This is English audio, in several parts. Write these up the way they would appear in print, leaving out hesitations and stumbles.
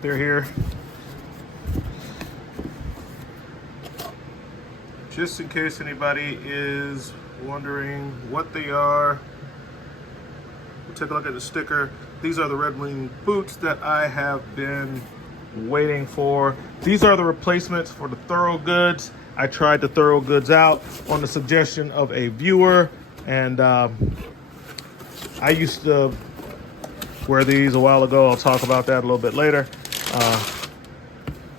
They're here. Just in case anybody is wondering what they are, we'll take a look at the sticker. These are the Red Wing boots that I have been waiting for. These are the replacements for the Thorogoods. I tried the Thorogoods out on the suggestion of a viewer, and I used to wear these a while ago. I'll talk about that a little bit later.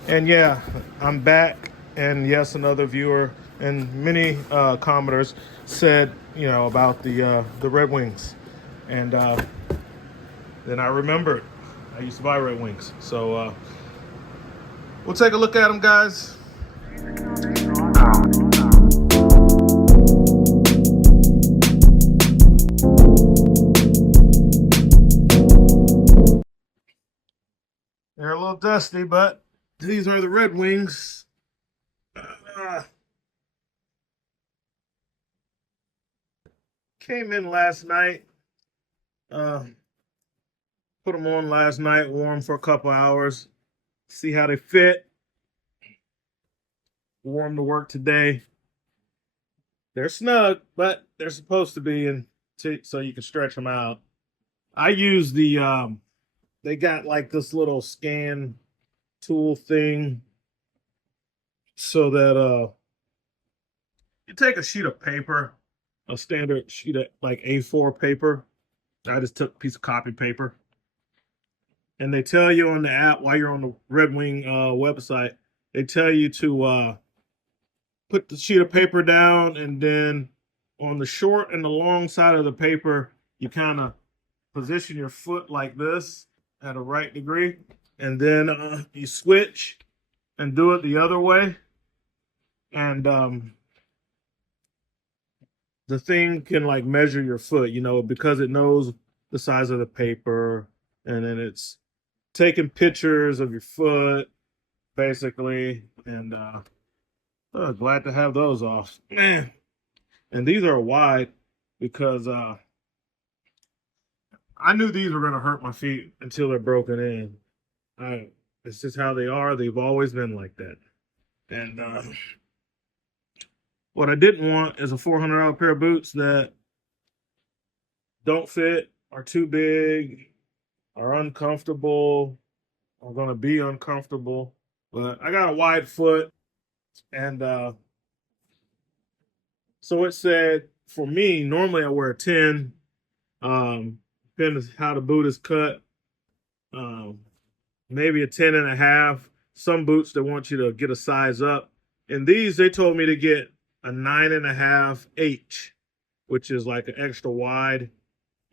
And yeah, I'm back, and yes, another viewer and many commenters said, about the Red Wings, and then I remembered I used to buy Red Wings. So we'll take a look at them, guys. They're a little dusty, but these are the Red Wings. Came in last night. Put them on last night, wore them for a couple hours, see how they fit. Wore them to work today. They're snug, but they're supposed to be, and so you can stretch them out. I use the they got like this little scan tool thing so that you take a sheet of paper, a standard sheet of like A4 paper. I just took a piece of copy paper, and they tell you on the app while you're on the Red Wing website, they tell you to put the sheet of paper down, and then on the short and the long side of the paper, you kind of position your foot like this at a right degree, and then you switch and do it the other way. And the thing can like measure your foot, because it knows the size of the paper, and then it's taking pictures of your foot, basically. And glad to have those off, man. And these are wide because I knew these were gonna hurt my feet until they're broken in. It's just how they are. They've always been like that. And what I didn't want is a $400 pair of boots that don't fit, are too big, are uncomfortable, are gonna be uncomfortable. But I got a wide foot, and so it said for me, normally I wear a 10. Depending on how the boot is cut, maybe a 10 and a half. Some boots they want you to get a size up. And these, they told me to get a 9.5 H, which is like an extra wide.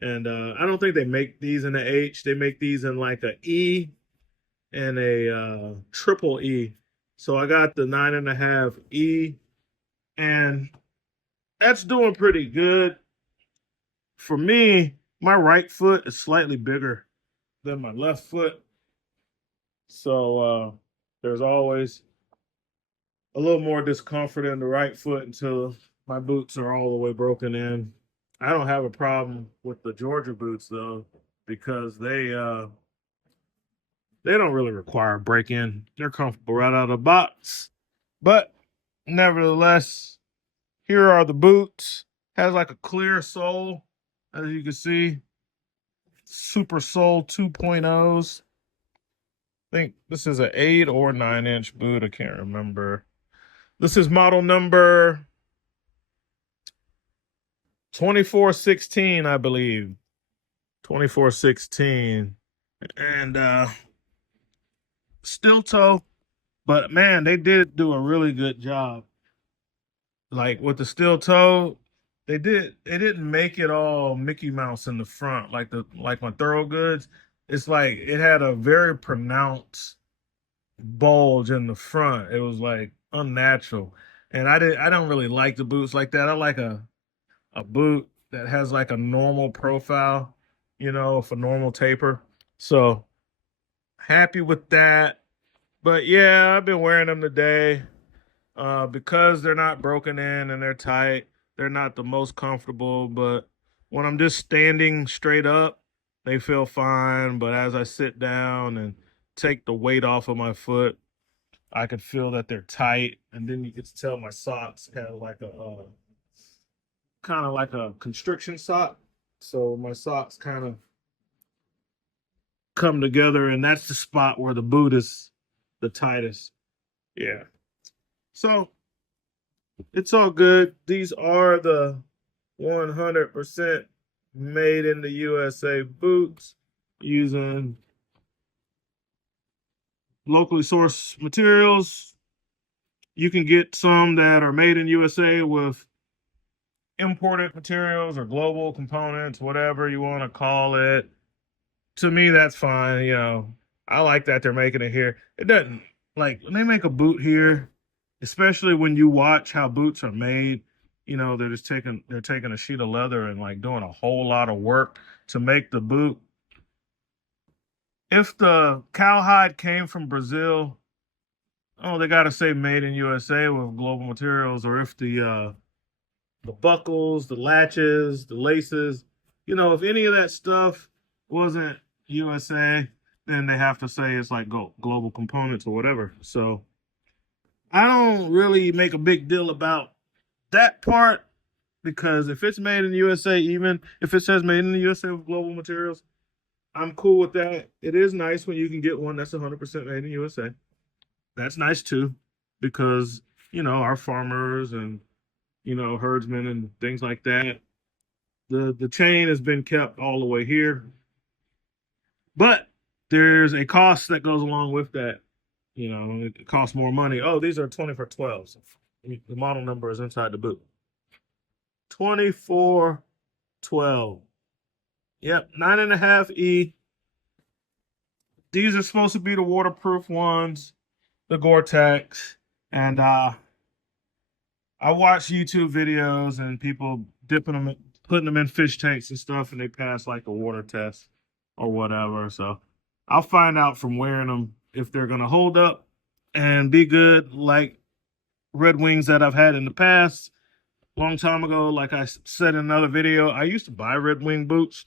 And I don't think they make these in the H. They make these in like a E and a triple E. So I got the 9.5 E, and that's doing pretty good. For me, my right foot is slightly bigger than my left foot. So there's always a little more discomfort in the right foot until my boots are all the way broken in. I don't have a problem with the Georgia boots though, because they don't really require break-in. They're comfortable right out of the box. But nevertheless, here are the boots. Has like a clear sole, as you can see. Super Sole 2.0s. I think this is an 8 or 9-inch boot. I can't remember. This is model number 2416, I believe. 2416. And steel toe. But man, they did do a really good job. Like with the steel toe, they didn't make it all Mickey Mouse in the front like my Thorogoods. It's like it had a very pronounced bulge in the front. It was like unnatural. And I don't really like the boots like that. I like a boot that has like a normal profile, for normal taper. So happy with that. But yeah, I've been wearing them today. Because they're not broken in and they're tight, they're not the most comfortable, but when I'm just standing straight up, they feel fine, but as I sit down and take the weight off of my foot, I could feel that they're tight, and then you get to tell my socks have like a kind of like a constriction sock. So my socks kind of come together, and that's the spot where the boot is the tightest. Yeah. So it's all good. These are the 100% made in the USA boots using locally sourced materials. You can get some that are made in USA with imported materials or global components, whatever you want to call it. To me, that's fine. You know, I like that they're making it here. It doesn't, like, when they make a boot here, especially when you watch how boots are made, you know, they're taking a sheet of leather and like doing a whole lot of work to make the boot. If the cowhide came from Brazil, oh, they got to say made in USA with global materials. Or if the buckles, the latches, the laces, you know, if any of that stuff wasn't USA, then they have to say it's like global components or whatever. So I don't really make a big deal about that part, because if it's made in the USA, even if it says made in the USA with global materials, I'm cool with that. It is nice when you can get one that's 100% made in USA. That's nice too, because, you know, our farmers and, you know, herdsmen and things like that, the chain has been kept all the way here. But there's a cost that goes along with that. You know, it costs more money. Oh, these are 20 for 12. The model number is inside the boot. 2412. Yep, 9.5E. These are supposed to be the waterproof ones, the Gore-Tex. And I watch YouTube videos and people dipping them, putting them in fish tanks and stuff, and they pass like a water test or whatever. So I'll find out from wearing them if they're going to hold up and be good like Red Wings that I've had in the past. Long time ago, like I said in another video, I used to buy Red Wing boots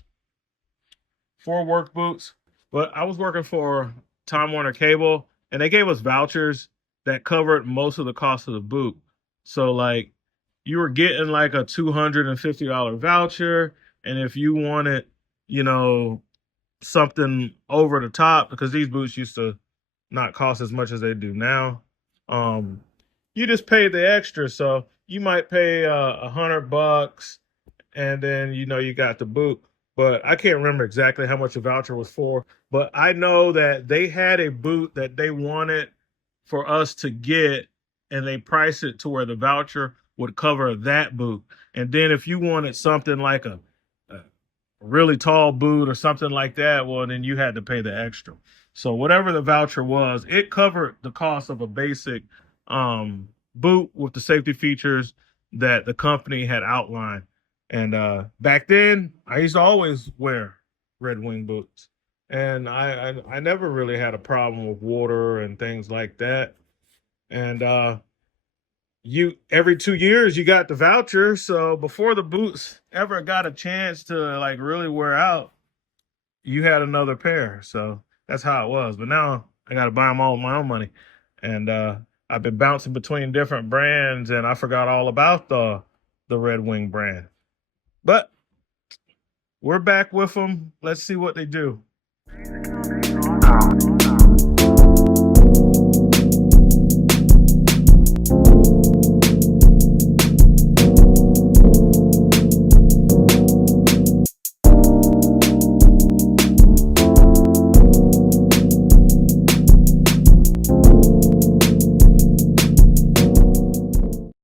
for work boots, but I was working for Time Warner Cable, and they gave us vouchers that covered most of the cost of the boot. So like you were getting like a $250 voucher, and if you wanted, you know, something over the top, because these boots used to not cost as much as they do now, you just paid the extra. So you might pay $100, and then, you know, you got the boot. But I can't remember exactly how much the voucher was for, but I know that they had a boot that they wanted for us to get, and they priced it to where the voucher would cover that boot. And then if you wanted something like a really tall boot or something like that, well, then you had to pay the extra. So whatever the voucher was, it covered the cost of a basic boot with the safety features that the company had outlined. And back then, I used to always wear Red Wing boots, and I never really had a problem with water and things like that. And you, every 2 years you got the voucher, so before the boots ever got a chance to like really wear out, you had another pair. So that's how it was. But now I got to buy them all with my own money, and I've been bouncing between different brands, and I forgot all about the Red Wing brand. But we're back with them. Let's see what they do.